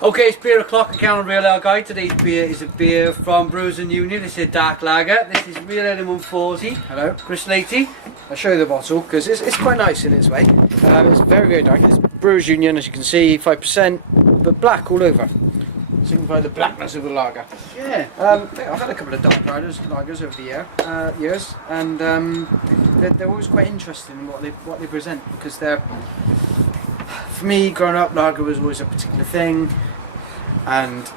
Okay, it's beer o'clock at Counter Real Ale Guide. Today's beer is a beer from Brewers and Union. This is a dark lager. This is Real Ale 140. Hello. Chris Latey. I'll show you the bottle because it's quite nice in its way. It's very, very dark. It's Brewers Union, as you can see, 5%, but black all over. Signify the blackness of the lager. Yeah. I've had a couple of dark lagers over the years, and they're always quite interesting in what they present, because they're, for me, growing up, lager was always a particular thing, and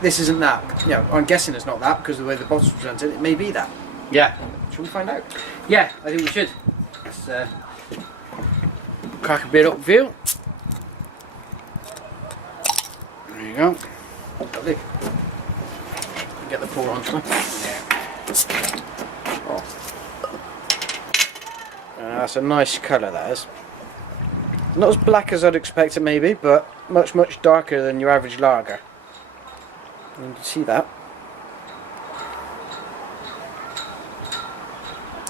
this isn't that. You know, I'm guessing it's not that because of the way the bottle's presented. It may be that. Yeah. Shall we find out? Yeah, I think we should. Let's crack a bit up view. There you go. Lovely. Get the pour onto them. Yeah. Oh. That's a nice colour, that is. Not as black as I'd expect it maybe, but much, much darker than your average lager. You can see that.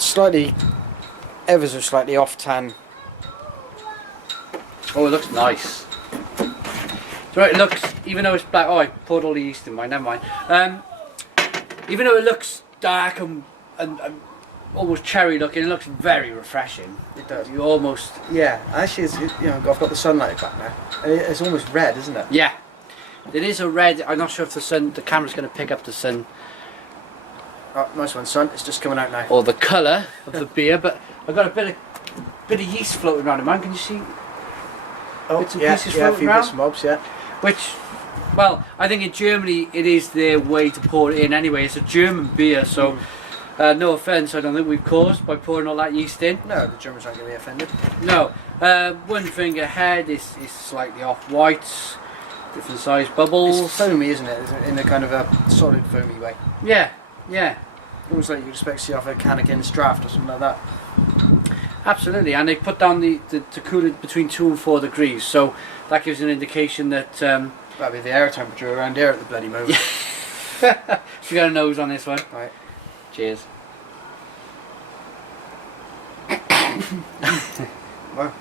Slightly, ever so slightly off tan. Oh, it looks nice. So it looks, even though it's black, oh, I poured all the yeast in mine, never mind. Even though it looks dark and almost cherry looking, it looks very refreshing. It does. You almost... Yeah, actually, I've got the sunlight back now. It's almost red, isn't it? Yeah. It is a red. I'm not sure if the camera's going to pick up the sun. Oh, nice one, son. It's just coming out now. Or the colour of the beer, but I've got a bit of yeast floating around in mine. Can you see? Oh, bits and yeah, pieces yeah, a floating few around? bits and bobs, yeah. Which, well, I think in Germany it is their way to pour it in anyway. It's a German beer, so no offence, I don't think we've caused by pouring all that yeast in. No, the Germans aren't going to be offended. No. One finger head is slightly off-white, different size bubbles. It's foamy, isn't it? In a kind of a solid foamy way. Yeah, yeah. Almost like you'd expect to see off a can of Guinness Draft or something like that. Absolutely, and they put down to cool it between 2 and 4 degrees, so that gives an indication that... That'd be the air temperature around here at the bloody moment. We got a nose on this one. Right. Cheers. Wow.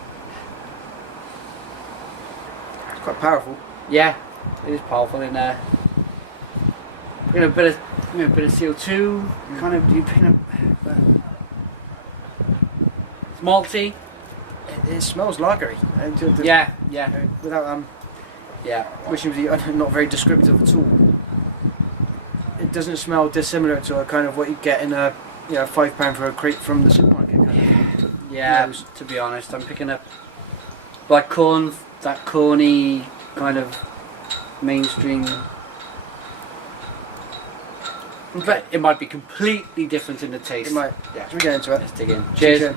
It's quite powerful. Yeah, it is powerful in there. Picking a bit of CO2, kind of, you picking up... It's malty. It smells lagery. Yeah, yeah. Without Yeah. wishing to be not very descriptive at all. It doesn't smell dissimilar to a kind of what you get in a £5 for a crate from the supermarket. Kind of. Yeah, to be honest, I'm picking up black corn, that corny kind of mainstream. But it might be completely different in the taste. It might. Yeah. Should we get into it? Let's dig in. Cheers.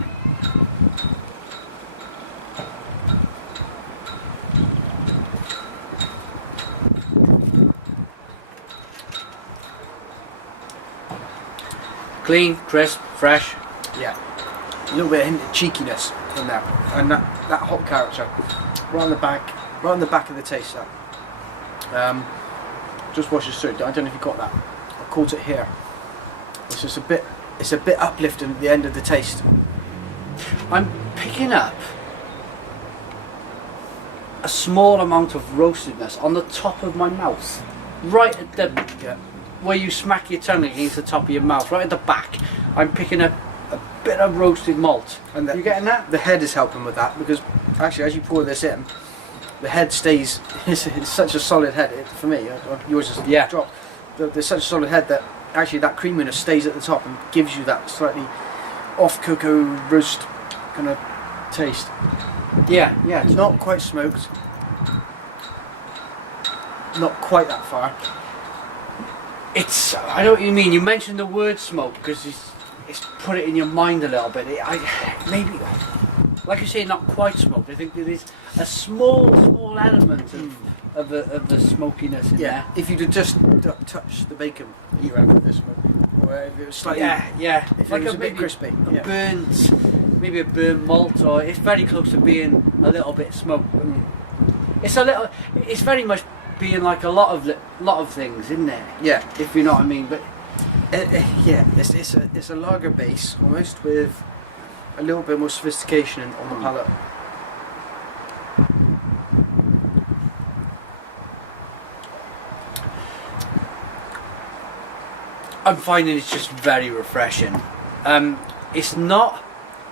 Clean, crisp, fresh. Yeah. A little bit of hint of cheekiness in there, and that hot character right on the back of the taste. That just washes through. I don't know if you got that. I caught it here. It's just a bit uplifting at the end of the taste. I'm picking up a small amount of roastedness on the top of my mouth, right at the where you smack your tongue against the top of your mouth, right at the back. I'm picking up a bit of roasted malt. And you getting that? The head is helping with that, because actually, as you pour this in, the head stays. It's such a solid head for me. Yours is dropped. There's such a solid head that actually that creaminess stays at the top and gives you that slightly off cocoa roast kind of taste. Yeah, yeah. It's not quite smoked. Not quite that far. It's, I know what you mean. You mentioned the word smoke because it's put it in your mind a little bit. Maybe, like you say, not quite smoked. I think there is a small element of the smokiness in there. If you'd just touch the bacon that you have with this smoke, or if it was slightly, if like it was a bit crispy, burnt, maybe a burnt malt, or it's very close to being a little bit smoked. It's very much being like a lot of things in there. Yeah, if you know what I mean. But it's a lager base almost with a little bit more sophistication on the palate. I'm finding it's just very refreshing. It's not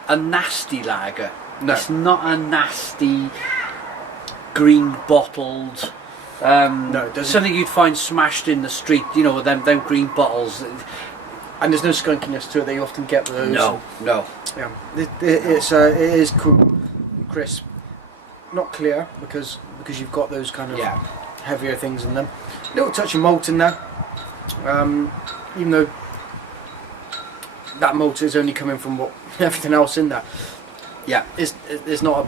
a nasty lager. No. It's not a nasty green bottled. No, it doesn't. Something you'd find smashed in the street. You know, them green bottles. And there's no skunkiness to it that you often get with those. No. Yeah, it is cool, crisp, not clear because you've got those kind of heavier things in them. Little touch of malt in there, even though that malt is only coming from everything else in there. Yeah, it's not.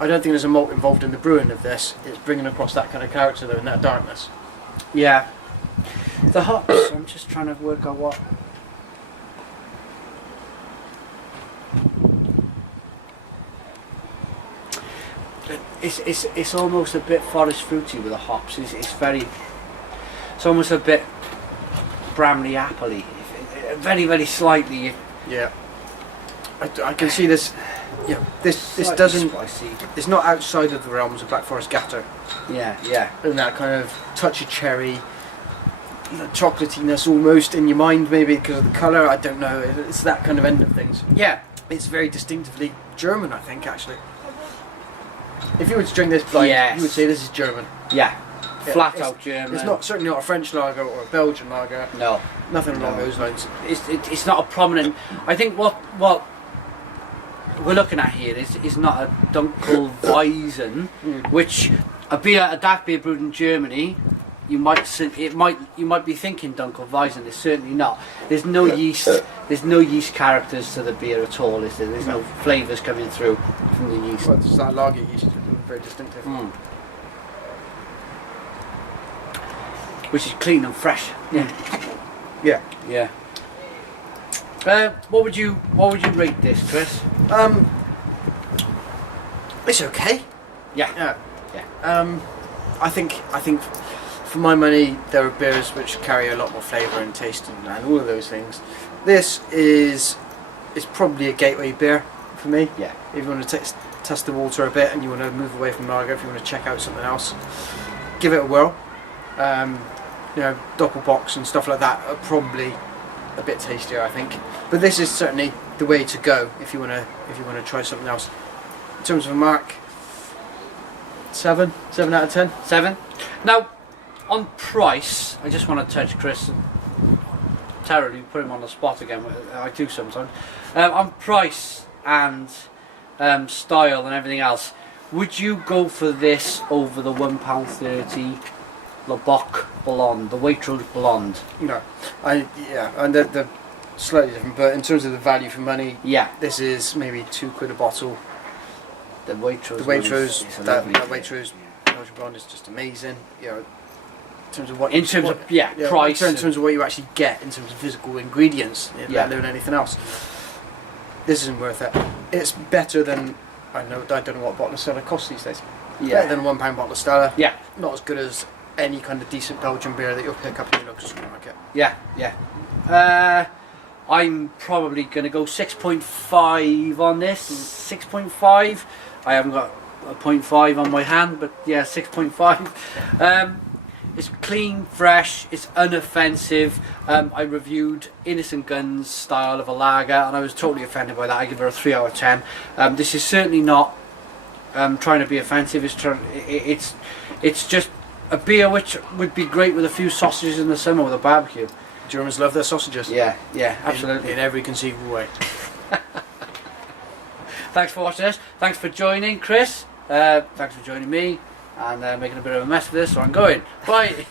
I don't think there's a malt involved in the brewing of this. It's bringing across that kind of character though, and that darkness. Yeah. The hops. I'm just trying to work out what. It's almost a bit forest fruity with the hops. It's almost a bit Bramley appley, very very slightly. Yeah, I can see this. Yeah, this doesn't. Spicy. It's not outside of the realms of Black Forest Gatto. Yeah. And that kind of touch of cherry, chocolatiness almost in your mind, maybe because of the colour. I don't know. It's that kind of end of things. Yeah, it's very distinctively German, I think, actually. If you were to drink this blind, you would say this is German. Yeah, flat out German. It's not certainly not a French lager or a Belgian lager. No, nothing along those lines. It's not a prominent. I think what we're looking at here is not a Dunkelweizen, which a dark beer brewed in Germany. You might be thinking Dunkelweizen. It's certainly not. There's no yeast. There's no yeast characters to the beer at all, is there? There's no flavours coming through from the yeast. Well, it's that lager yeast, very distinctive. Which is clean and fresh. Yeah. What would you rate this, Chris? It's okay. Yeah. I think for my money there are beers which carry a lot more flavour and taste and all of those things. This is probably a gateway beer for me. Yeah. If you want to test the water a bit and you want to move away from lager, if you want to check out something else, give it a whirl. Doppelbox and stuff like that are probably a bit tastier, I think. But this is certainly the way to go if you want to try something else. In terms of a mark, 7 out of 10. 7. Now, on price, I just want to touch Chris. Terribly put him on the spot again. I do sometimes. On price and style and everything else, would you go for this over the £1.30 Le Boc Blonde, the Waitrose Blonde? No, and they're slightly different, but in terms of the value for money, this is maybe £2 a bottle. The Waitrose, that Waitrose Belgian Blonde is just amazing. In terms of price, in terms of what you actually get in terms of physical ingredients, let alone anything else. This isn't worth it. It's better than I don't know what a bottle of Stella costs these days. Better than a £1 bottle of Stella. Yeah. Not as good as any kind of decent Belgian beer that you'll pick up in your local supermarket. Yeah. I'm probably going to go 6.5 on this. 6.5. I haven't got a 0.5 on my hand, but yeah, 6.5. It's clean, fresh, it's unoffensive. I reviewed Innocent Gun's style of a lager and I was totally offended by that. I give her a 3 out of 10. This is certainly not trying to be offensive. It's just a beer which would be great with a few sausages in the summer with a barbecue. Germans love their sausages. Yeah, absolutely. In every conceivable way. Thanks for watching this. Thanks for joining, Chris. Thanks for joining me and making a bit of a mess of this, so I'm going. Bye.